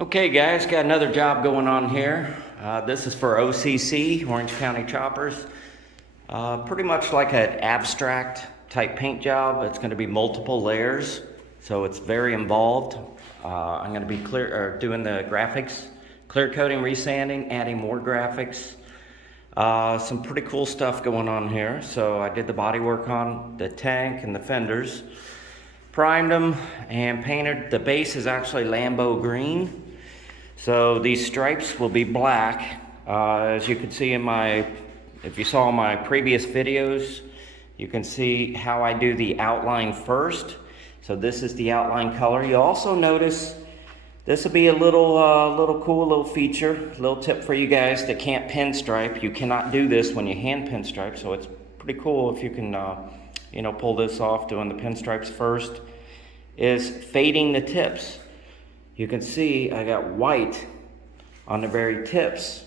Okay guys, got another job going on here. This is for OCC, Orange County Choppers. Pretty much like an abstract type paint job. It's going to be multiple layers, so it's very involved. I'm going to be doing the graphics, clear coating, resanding, adding more graphics. Some pretty cool stuff going on here. So I did the body work on the tank and the fenders, primed them and painted. The base is actually Lambo Green. So these stripes will be black. As you can see if you saw my previous videos, you can see how I do the outline first. So this is the outline color. You'll also notice this will be a little cool little feature, little tip for you guys that can't pinstripe. You cannot do this when you hand pinstripe, so it's pretty cool if you can pull this off doing the pinstripes first, is fading the tips. You can see I got white on the very tips.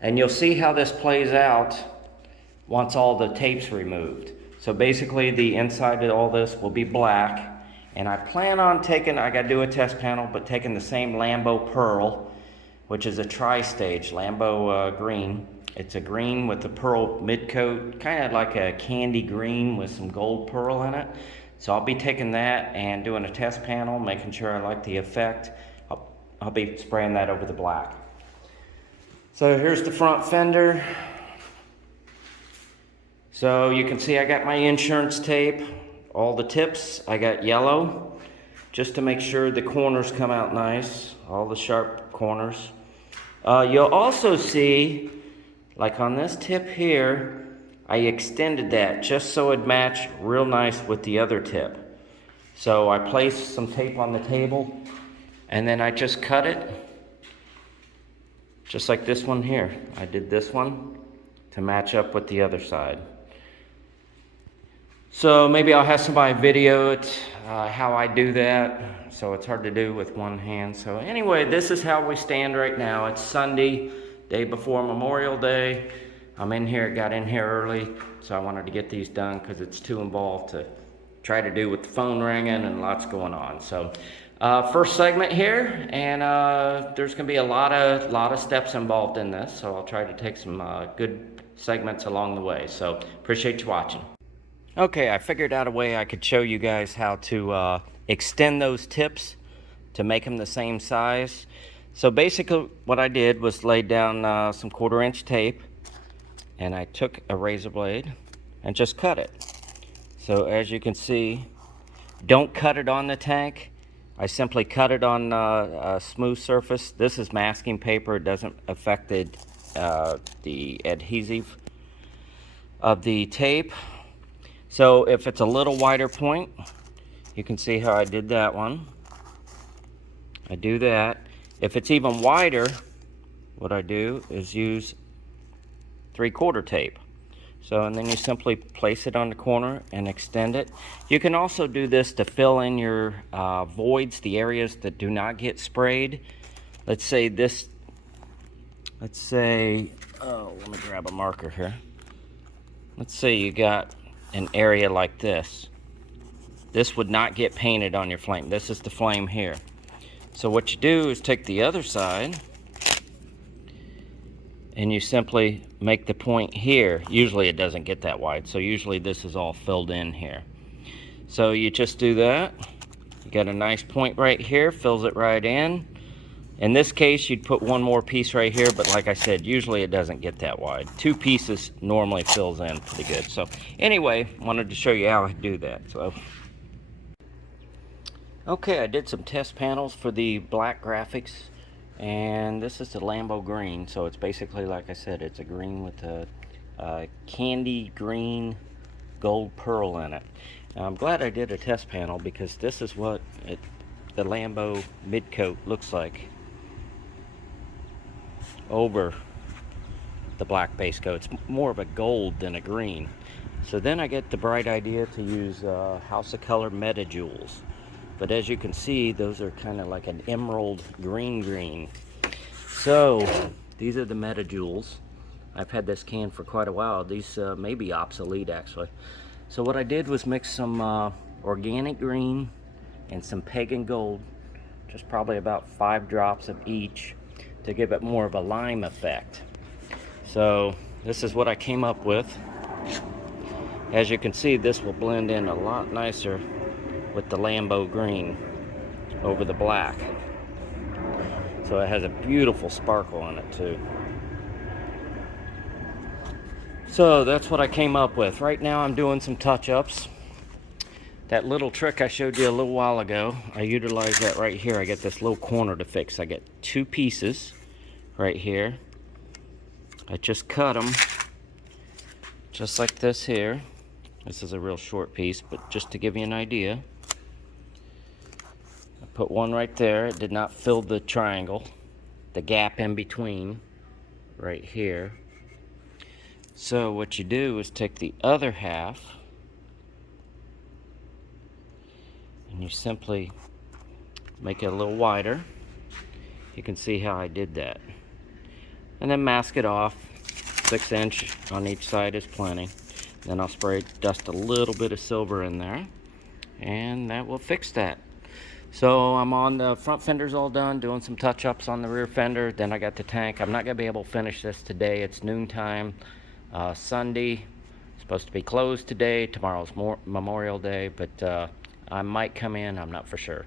And you'll see how this plays out once all the tape's removed. So basically the inside of all this will be black. And I plan on I gotta do a test panel, but taking the same Lambo Pearl, which is a tri-stage, Lambo Green. It's a green with the pearl midcoat, kind of like a candy green with some gold pearl in it. So I'll be taking that and doing a test panel, making sure I like the effect. I'll be spraying that over the black. So here's the front fender. So you can see I got my insurance tape. All the tips I got yellow, just to make sure the corners come out nice, all the sharp corners. You'll also see, like on this tip here, I extended that just so it'd match real nice with the other tip. So I placed some tape on the table and then I just cut it, just like this one here. I did this one to match up with the other side. So maybe I'll have somebody video it, how I do that. So it's hard to do with one hand. So anyway, this is how we stand right now. It's Sunday, day before Memorial Day. I'm in here, got in here early, so I wanted to get these done because it's too involved to try to do with the phone ringing and lots going on. So first segment here, and there's gonna be a lot of steps involved in this, so I'll try to take some good segments along the way. So appreciate you watching. Okay, I figured out a way I could show you guys how to extend those tips to make them the same size. So basically what I did was lay down some 1/4-inch tape, and I took a razor blade and just cut it. So as you can see, don't cut it on the tank. I simply cut it on a smooth surface. This is masking paper. It doesn't affect the adhesive of the tape. So if it's a little wider point, you can see how I did that one. I do that. If it's even wider, what I do is use 3/4 tape. So, and then you simply place it on the corner and extend it. You can also do this to fill in your voids, the areas that do not get sprayed. Let's say, oh, let me grab a marker here. Let's say you got an area like this. This would not get painted on your flame. This is the flame here. So what you do is take the other side and you simply make the point here. Usually it doesn't get that wide, so usually this is all filled in here. So you just do that. You got a nice point right here, fills it right in. In this case, you'd put one more piece right here, but like I said, usually it doesn't get that wide. 2 pieces normally fills in pretty good. So anyway, wanted to show you how I do that. So, okay, I did some test panels for the black graphics. And this is the Lambo Green, so it's basically, like I said, it's a green with a candy green gold pearl in it. Now, I'm glad I did a test panel because this is what the Lambo midcoat looks like over the black base coat. It's more of a gold than a green. So then I get the bright idea to use House of Color MetaJuls. But as you can see, those are kind of like an emerald green. So these are the MetaJuls. I've had this can for quite a while. These may be obsolete actually. So what I did was mix some organic green and some pagan gold just probably about 5 drops of each to give it more of a lime effect. So this is what I came up with. As you can see, this will blend in a lot nicer with the Lambo Green over the black. So it has a beautiful sparkle on it too. So that's what I came up with. Right now I'm doing some touch-ups. That little trick I showed you a little while ago, I utilize that right here. I get this little corner to fix. I get 2 pieces right here. I just cut them just like this here. This is a real short piece, but just to give you an idea. I put one right there. It did not fill the triangle, the gap in between right here. So what you do is take the other half and you simply make it a little wider. You can see how I did that. And then mask it off. 6 inch on each side is plenty. Then I'll spray, dust a little bit of silver in there, and that will fix that. So I'm on the front fenders all done, doing some touch-ups on the rear fender. Then I got the tank. I'm not gonna be able to finish this today. It's noontime, Sunday. Supposed to be closed today. Tomorrow's Memorial Day, but I might come in, I'm not for sure.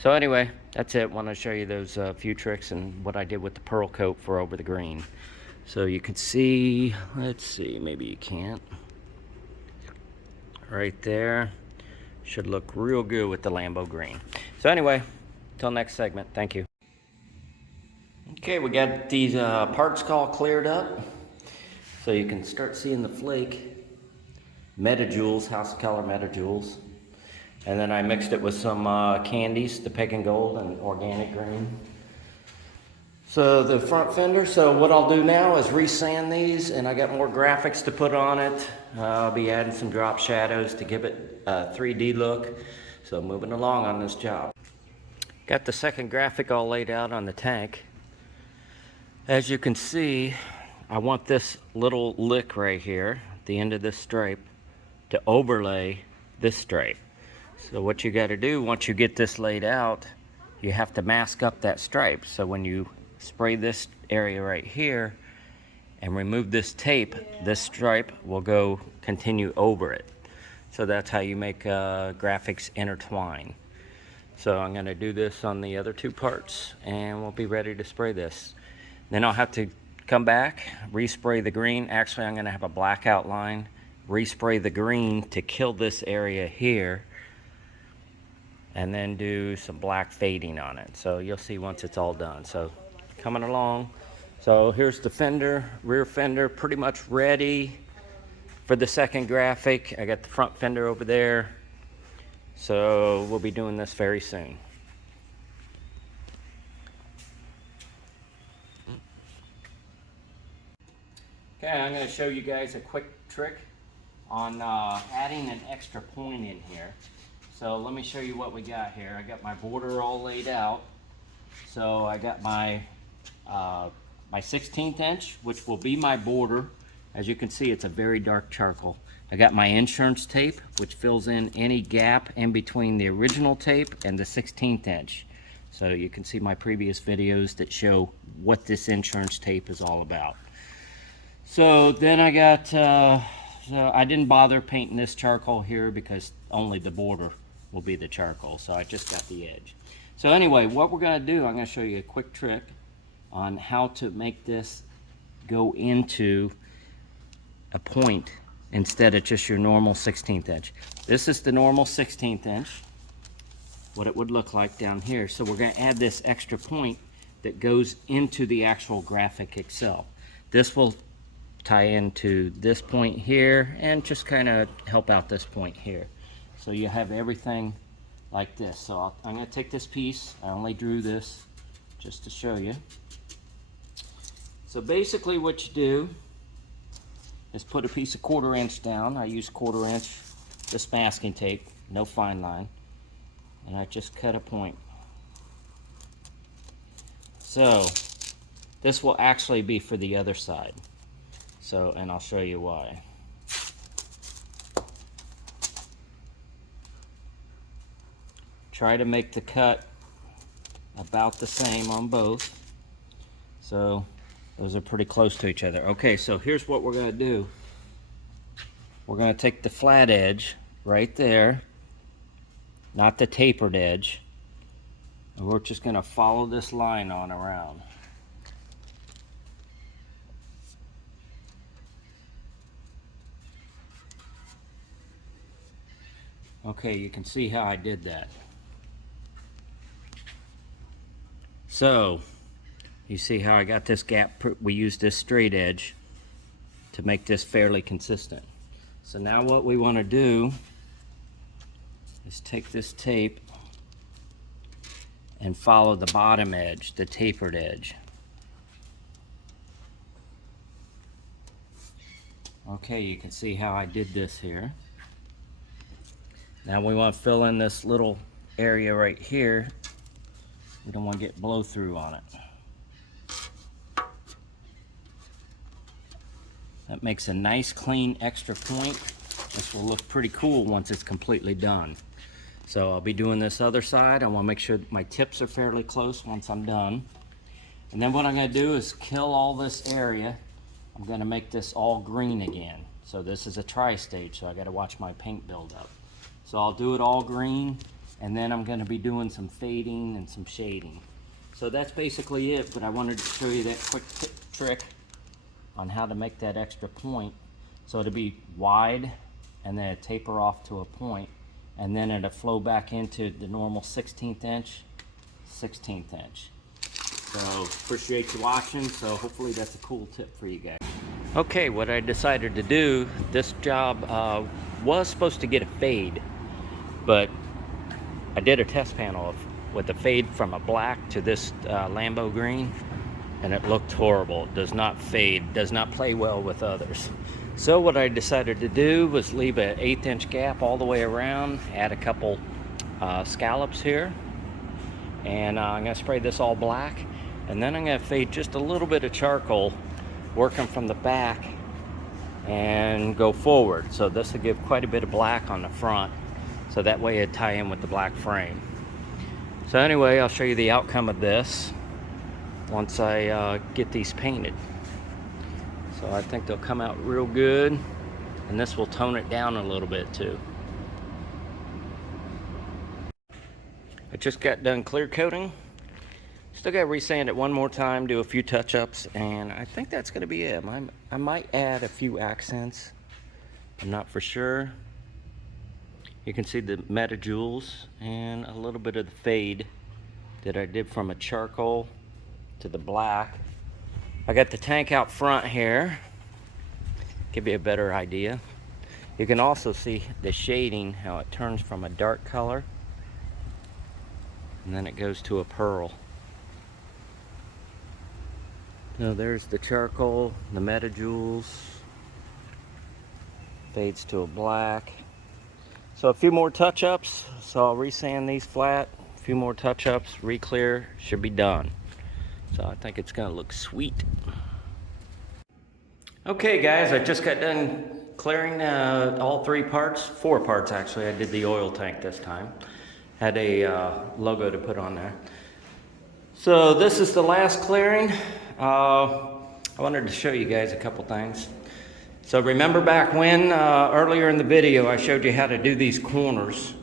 So anyway, that's it. Want to show you those few tricks and what I did with the pearl coat for over the green. So you can see, let's see, maybe you can't. Right there. Should look real good with the Lambo Green. So anyway, till next segment, thank you. Okay, we got these parts all cleared up. So you can start seeing the flake. MetaJuls, House of Color MetaJuls. And then I mixed it with some candies, the Pink and Gold and Organic Green. So the front fender, so what I'll do now is resand these, and I got more graphics to put on it. I'll be adding some drop shadows to give it a 3D look. So moving along on this job. Got the second graphic all laid out on the tank. As you can see, I want this little lick right here, the end of this stripe, to overlay this stripe. So what you got to do once you get this laid out, you have to mask up that stripe. So when you spray this area right here and remove this tape, this stripe will continue over it. So that's how you make graphics intertwine. So I'm going to do this on the other 2 parts and we'll be ready to spray this. Then I'll have to come back, respray the green. Actually, I'm going to have a black outline, respray the green to kill this area here, and then do some black fading on it. So you'll see once it's all done. So coming along. So here's the fender, rear fender, pretty much ready for the second graphic. I got the front fender over there. So we'll be doing this very soon. Okay, I'm going to show you guys a quick trick on adding an extra point in here. So let me show you what we got here. I got my border all laid out. So I got my 16th inch, which will be my border. As you can see, it's a very dark charcoal. I got my insurance tape, which fills in any gap in between the original tape and the 16th inch. So you can see my previous videos that show what this insurance tape is all about. So then I got, so I didn't bother painting this charcoal here because only the border will be the charcoal. So I just got the edge. So anyway, what we're going to do, I'm going to show you a quick trick on how to make this go into a point instead of just your normal 16th inch. This is the normal 16th inch, what it would look like down here. So we're going to add this extra point that goes into the actual graphic itself. This will tie into this point here and just kind of help out this point here. So you have everything like this. So I'm going to take this piece. I only drew this just to show you. So basically what you do is put a piece of 1/4 inch down. I use 1/4 inch, this masking tape, no fine line. And I just cut a point. So this will actually be for the other side. So, and I'll show you why. Try to make the cut about the same on both. So those are pretty close to each other. Okay, so here's what we're gonna do. We're gonna take the flat edge right there, not the tapered edge, and we're just gonna follow this line on around. Okay, you can see how I did that. So, you see how I got this gap? We used this straight edge to make this fairly consistent. So now what we want to do is take this tape and follow the bottom edge, the tapered edge. Okay, you can see how I did this here. Now we want to fill in this little area right here. We don't want to get blow through on it. That makes a nice clean extra point. This will look pretty cool once it's completely done. So I'll be doing this other side. I want to make sure my tips are fairly close once I'm done. And then what I'm going to do is kill all this area. I'm going to make this all green again. So this is a tri-stage, so I got to watch my paint build up. So I'll do it all green, and then I'm going to be doing some fading and some shading. So that's basically it, but I wanted to show you that quick trick on how to make that extra point. So it'll be wide, and then taper off to a point, and then it'll flow back into the normal 16th inch, 16th inch. So appreciate you watching. So hopefully that's a cool tip for you guys. Okay, what I decided to do, this job was supposed to get a fade, but I did a test panel with a fade from a black to this Lambo Green, and it looked horrible. It does not fade, does not play well with others. So what I decided to do was leave an 1/8 inch gap all the way around, add a couple scallops here, and I'm gonna spray this all black, and then I'm gonna fade just a little bit of charcoal, working from the back and go forward. So this will give quite a bit of black on the front, so that way it'd tie in with the black frame. So anyway, I'll show you the outcome of this once I get these painted. So I think they'll come out real good, and this will tone it down a little bit too. I just got done clear coating. Still got to resand it one more time, do a few touch-ups, and I think that's going to be it. I might add a few accents. I'm not for sure. You can see the MetaJuls and a little bit of the fade that I did from a charcoal to the black. I got the tank out front here, give you a better idea. You can also see the shading, how it turns from a dark color and then it goes to a pearl. So there's the charcoal, the MetaJuls, fades to a black. So a few more touch-ups, so I'll resand these flat, a few more touch-ups, re-clear, should be done. So I think it's gonna look sweet. Okay guys, I just got done clearing all 3 parts, 4 parts actually. I did the oil tank this time. Had a logo to put on there. So this is the last clearing. I wanted to show you guys a couple things. So remember back when, earlier in the video, I showed you how to do these corners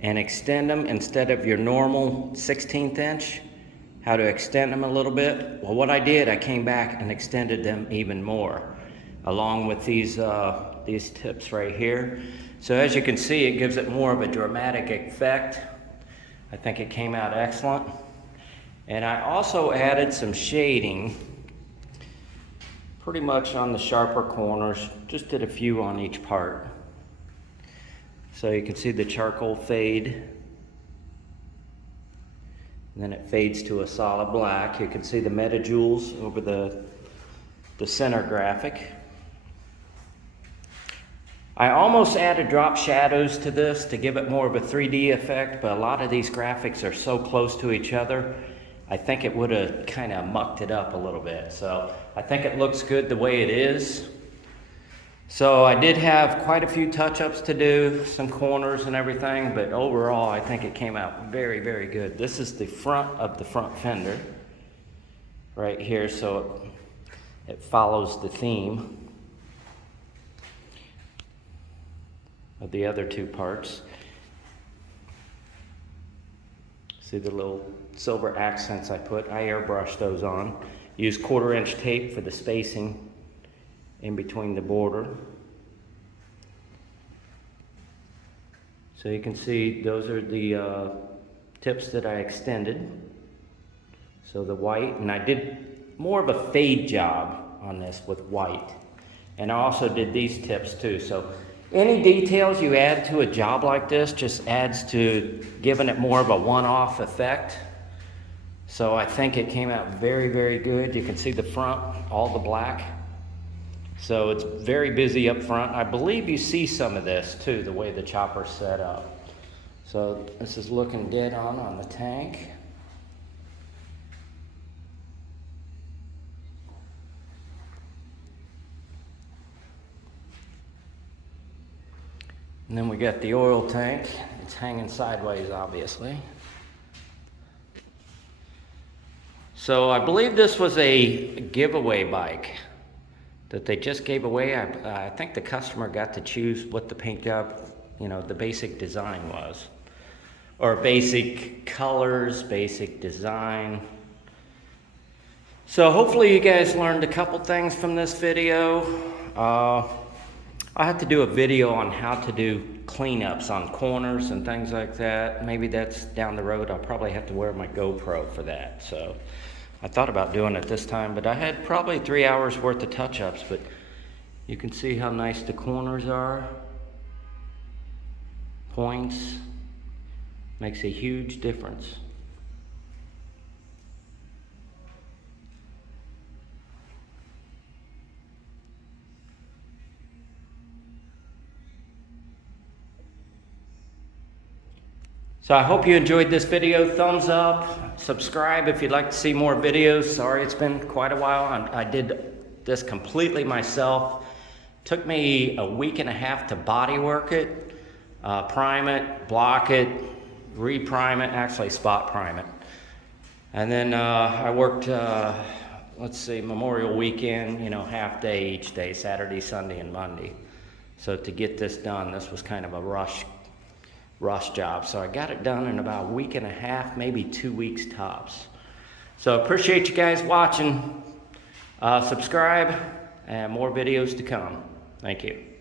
and extend them instead of your normal 16th inch, how to extend them a little bit. Well, what I did, I came back and extended them even more, along with these tips right here. So as you can see, it gives it more of a dramatic effect. I think it came out excellent. And I also added some shading, pretty much on the sharper corners, just did a few on each part. So you can see the charcoal fade, and then it fades to a solid black. You can see the MetaJuls over the center graphic. I almost added drop shadows to this to give it more of a 3D effect, but a lot of these graphics are so close to each other, I think it would have kind of mucked it up a little bit. So I think it looks good the way it is. So I did have quite a few touch-ups to do, some corners and everything, but overall I think it came out very, very good. This is the front of the front fender right here, so it follows the theme of the other two parts. See the little silver accents I put? I airbrushed those on. Use 1/4-inch tape for the spacing in between the border. So you can see those are the tips that I extended. So the white, and I did more of a fade job on this with white. And I also did these tips too. So any details you add to a job like this just adds to giving it more of a one-off effect. So I think it came out very, very good. You can see the front, all the black. So it's very busy up front. I believe you see some of this too, the way the chopper's set up. So this is looking dead on the tank. And then we got the oil tank. It's hanging sideways, obviously. So I believe this was a giveaway bike that they just gave away. I think the customer got to choose what the paint job, you know, the basic design was. Or basic colors, basic design. So hopefully you guys learned a couple things from this video. I have to do a video on how to do cleanups on corners and things like that. Maybe that's down the road. I'll probably have to wear my GoPro for that. So I thought about doing it this time, but I had probably 3 hours worth of touch-ups, but you can see how nice the corners are. Points. Makes a huge difference. So I hope you enjoyed this video. Thumbs up, subscribe if you'd like to see more videos. Sorry, it's been quite a while. I did this completely myself. Took me a week and a half to body work it, prime it, block it, reprime it, actually spot prime it. And then I worked, let's see, Memorial Weekend, you know, half day each day, Saturday, Sunday, and Monday. So to get this done, this was kind of a rush job. So I got it done in about a week and a half, maybe 2 weeks tops. So appreciate you guys watching. Subscribe and more videos to come. Thank you.